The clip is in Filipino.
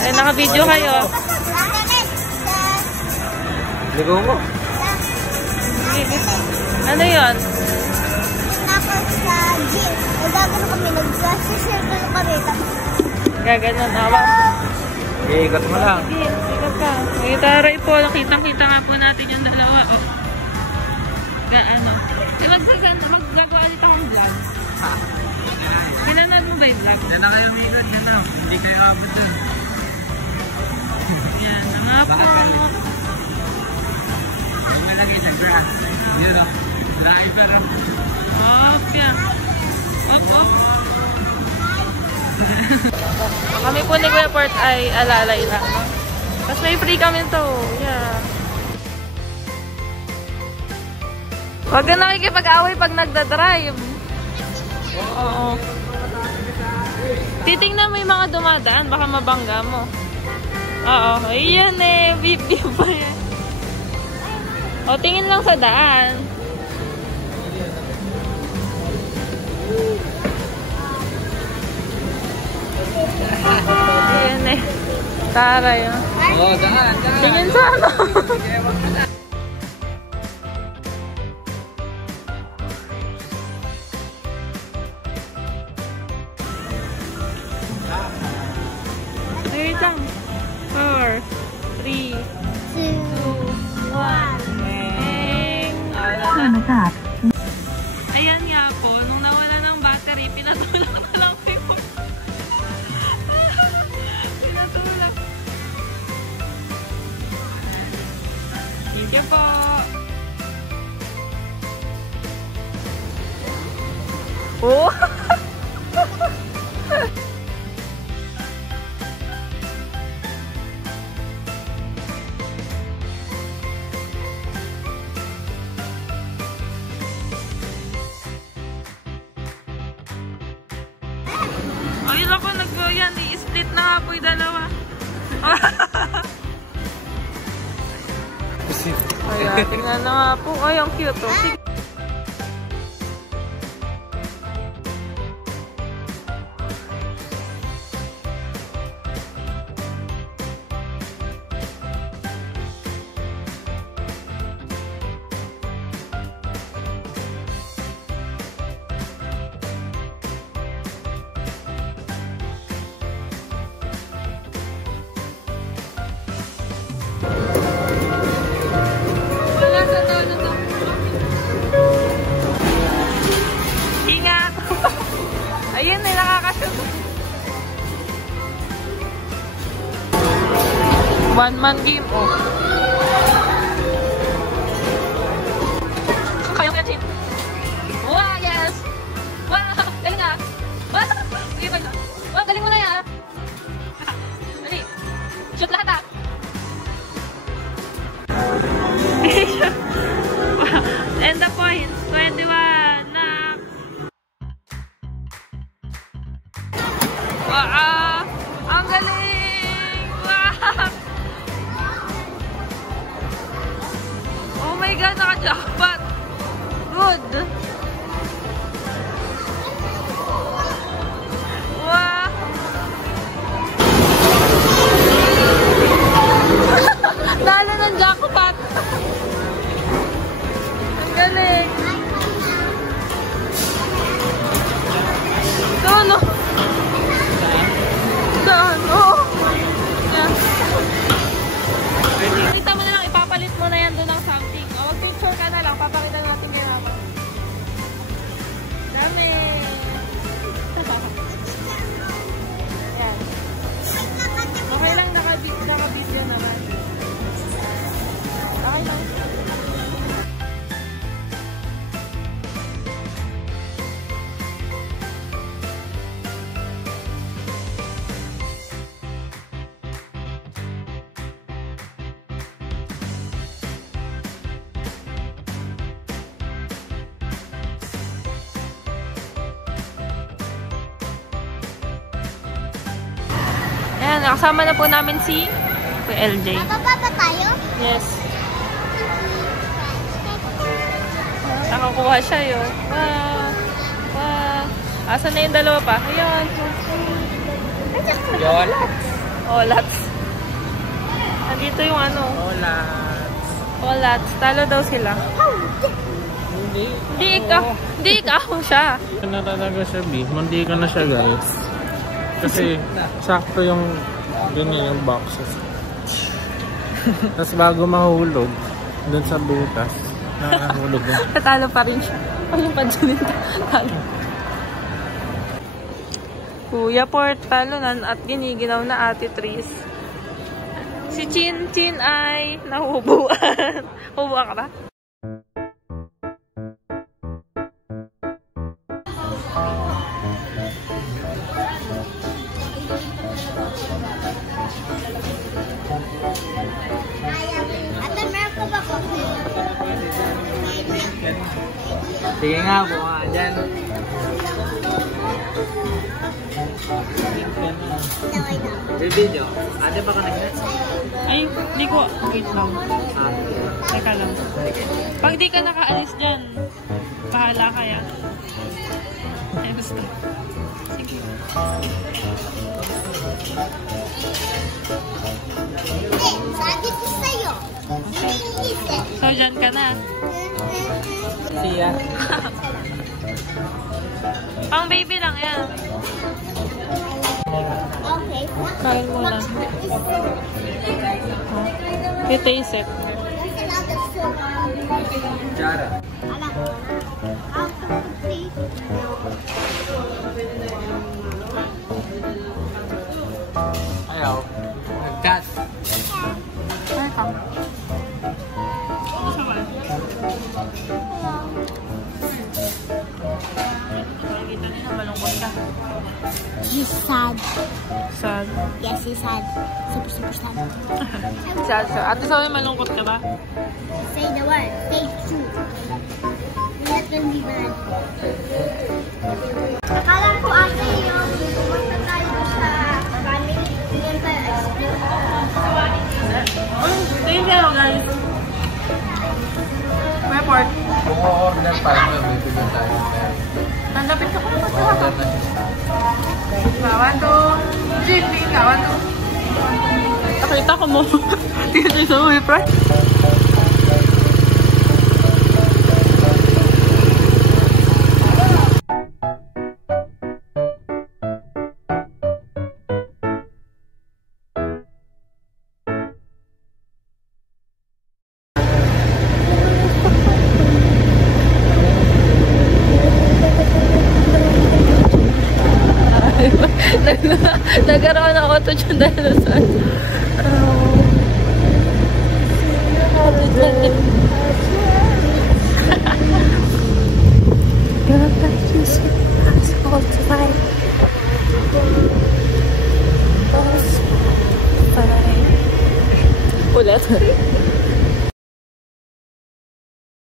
Ay, naka-video kayo. Ligaw mo. Ano yun? Tapos sa gym. Gagano kami. Nag-circle kami. Gaganon. Awa. Iigat mo lang. Sige, ikat ka. Ay, taray po. Nakita-kita nga po natin yung dalawa. Oh. Ano? Maggagawa ulit akong vlog. Ha? Pinanood mo ba yung vlog? Yan na kayo umigot. Yan na. Hindi kayo abot dun. Yan na nga po. Yung malagay sa grass. Yun o. Lahat pero. Op, yan. Op, op. Kami po ni Kuya Port ay alalay lang. Tapos may free kami to. Yeah. Huwag ka nakikipag-away pag nagdadrive. Oo. Titingnan mo yung mga dumadaan. Baka mabangga mo. Oo. Ayan eh. Beep-beep pa yan. O, tingin lang sa daan. Ayan eh. Taray. Oo, daan. Tingin sa ano. Wait lang. 4, 3, 2, 1. Ayan nga po, nung nawala ng battery, pinatulak na lang ko yung pinatulak. Thank you po. Oh! Ay, lako, nag-yan. I-split na nga po yung dalawa. Ay, tingnan na nga po. Ay, ang cute. Oh. Sige. Ingat! Ayun eh, nakakashoot. One-man game, oh. Kaya mo yan, Chin. Wow, yes! Wow, galing nga. Wow, sige pa na. Wow, galing mo na yan. Dali, shoot lahat ah. And the points, 21. Wow! Ang galing! Wow! Oh my God, naka-jackpot! Good! Wow! Nalo ng jackpot! Ang galing! Tono! Saan? Oh! Yan. Kita mo na lang, ipapalit mo na yan doon ng something. O, mag-picture ka na lang, papakita natin yung naman. Dami! Yan. Okay lang, naka-video naman. Okay lang. Ayan, nakasama na po namin si Kuya LJ. Bababa ba tayo? Yes. Nakakuha siya yun. Wow. Wow. Asan na yung dalawa pa? Ayan. Yola. Olats. Nandito yung ano. Olats. Talo daw sila. Hindi ikaw siya. Na talaga siya, B. Mantika na siya, guys. Kasi sakto yung ganyan yung boxes. Tapos bago mahulog dun sa butas, nakahulog na. Natalo pa rin siya. Yung padyo nito. Talo. Kuya Port, talunan at giniginaw na Ate Tris. Si Chin ay nahubuan. Hubuan ka ba? Ate, meron ka ba coffee? Sige nga po, dyan. Video. Ate pa ka nag-net? Ay, di ko. Wait lang. Teka lang. Pag di ka nakaalis dyan, bahala ka yan. Ay, gusto. Sige. Sabi ko sa'yo. So, dyan ka na. Siya. Pang baby lang yan. Okay. Kain mo na. You taste it. Chara. Alam ko na. Ang complete. Ayaw. Nag-cut. Ay, ka. Gusto mo? Nakikita niyo na malungkot ka. He's sad. Sad. Yes, he's sad. Super, super sad. Sad. Ate Sawi, malungkot ka ba? Say the word. Say true. Let them be mad. Akala ko ate yung pumunta tayo sa family. Yan tayo explore. Tingin kayo, guys. Report. Kung o-order pa rin, bibigyan tayo. Tanggapin ka pa naman sa hapon. Kawan to. Jim, tingin kawan to. Nakita ko mo. Tingin sa uwi, pre. Nagkaroon ng auto-tune dahil sa ulit.